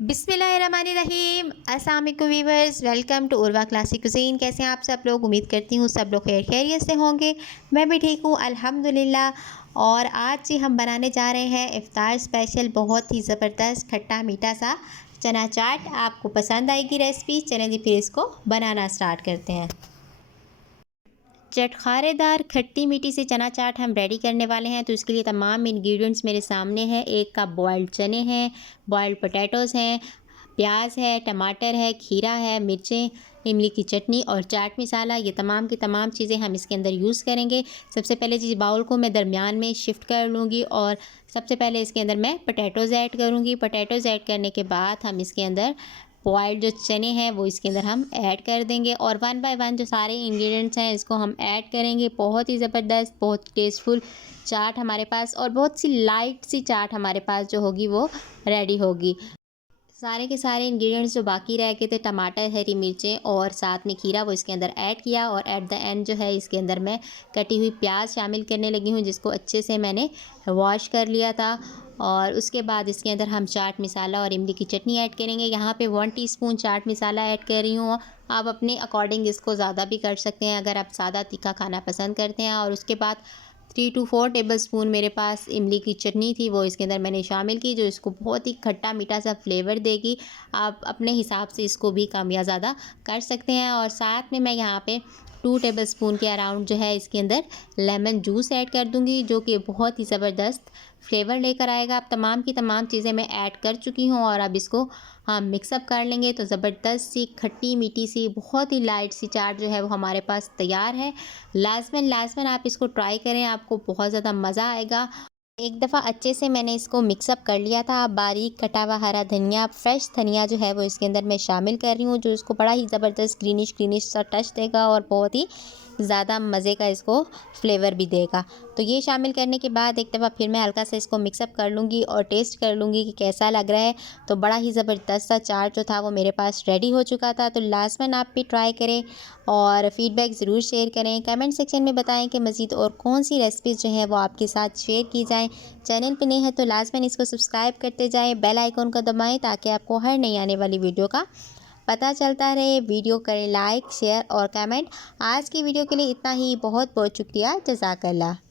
बिस्मिल्लाहिर्रहमानिर्रहीम। अस्सलाम वालेकुम viewers, welcome to Urwa classic cuisine. कैसे हैं आप सब लोग? उम्मीद करती हूँ सब लोग खैरियत से होंगे। मैं भी ठीक हूँ अल्हम्दुलिल्लाह। और आज जी हम बनाने जा रहे हैं इफ़्तार स्पेशल बहुत ही ज़बरदस्त खट्टा मीठा सा चना चाट। आपको पसंद आएगी रेसिपी। चलें जी फिर इसको बनाना स्टार्ट करते हैं। चटखारेदार खट्टी मीठी से चना चाट हम रेडी करने वाले हैं। तो इसके लिए तमाम इंग्रेडिएंट्स मेरे सामने हैं। 1 कप बॉइल्ड चने हैं, बॉइल्ड पोटैटोज़ हैं, प्याज है, टमाटर है, खीरा है, मिर्चें, इमली की चटनी और चाट मसाला। ये तमाम की तमाम चीज़ें हम इसके अंदर यूज़ करेंगे। सबसे पहले जिस बाउल को मैं दरमियान में शिफ्ट कर लूँगी और सबसे पहले इसके अंदर मैं पोटैटोज़ ऐड करूँगी। पोटैटोज़ ऐड करने के बाद हम इसके अंदर बॉइल्ड जो चने हैं वो इसके अंदर हम ऐड कर देंगे और वन बाय वन जो सारे इंग्रेडिएंट्स हैं इसको हम ऐड करेंगे। बहुत ही ज़बरदस्त, बहुत टेस्टफुल चाट हमारे पास और बहुत सी लाइट सी चाट हमारे पास जो होगी वो रेडी होगी। सारे के सारे इंग्रेडिएंट्स जो बाकी रह गए थे, टमाटर, हरी मिर्चें और साथ में खीरा, वो इसके अंदर ऐड किया और एट द एंड जो है इसके अंदर मैं कटी हुई प्याज शामिल करने लगी हूँ, जिसको अच्छे से मैंने वॉश कर लिया था। और उसके बाद इसके अंदर हम चाट मसाला और इमली की चटनी ऐड करेंगे। यहाँ पे 1 टीस्पून चाट मसाला ऐड कर रही हूँ। आप अपने अकॉर्डिंग इसको ज़्यादा भी कर सकते हैं अगर आप सादा तीखा खाना पसंद करते हैं। और उसके बाद 3 to 4 टेबलस्पून मेरे पास इमली की चटनी थी, वो इसके अंदर मैंने शामिल की, जो इसको बहुत ही खट्टा मीठा सा फ्लेवर देगी। आप अपने हिसाब से इसको भी कम या ज़्यादा कर सकते हैं। और साथ में मैं यहाँ पे 2 टेबलस्पून के अराउंड जो है इसके अंदर लेमन जूस ऐड कर दूँगी, जो कि बहुत ही ज़बरदस्त फ्लेवर लेकर आएगा। अब तमाम की तमाम चीज़ें मैं ऐड कर चुकी हूँ और अब इसको हम मिक्सअप कर लेंगे। तो ज़बरदस्त सी खट्टी मीठी सी बहुत ही लाइट सी चाट जो है वो हमारे पास तैयार है। लाज़िमन आप इसको ट्राई करें, आपको बहुत ज़्यादा मज़ा आएगा। एक दफ़ा अच्छे से मैंने इसको मिक्सअप कर लिया था। बारीक कटा हुआ हरा धनिया, फ्रेश धनिया जो है वो इसके अंदर मैं शामिल कर रही हूँ, जो इसको बड़ा ही ज़बरदस्त ग्रीनिश सा टच देगा और बहुत ही ज़्यादा मज़े का इसको फ्लेवर भी देगा। तो ये शामिल करने के बाद एक दफ़ा फिर मैं हल्का सा इसको मिक्सअप कर लूँगी और टेस्ट कर लूँगी कि कैसा लग रहा है। तो बड़ा ही ज़बरदस्त सा चाट जो था वो मेरे पास रेडी हो चुका था। तो लाज़िमन आप भी ट्राई करें और फ़ीडबैक ज़रूर शेयर करें। कमेंट सेक्शन में बताएं कि मज़ीद और कौन सी रेसिपीज़ जो हैं वो आपके साथ शेयर की जाएँ। चैनल पे नए हैं तो लाज़िमन इसको सब्सक्राइब करते जाएँ, बेल आइकन को दबाएँ ताकि आपको हर नई आने वाली वीडियो का पता चलता रहे। वीडियो करें लाइक, शेयर और कमेंट। आज की वीडियो के लिए इतना ही। बहुत बहुत शुक्रिया। जज़ाकल्लाह।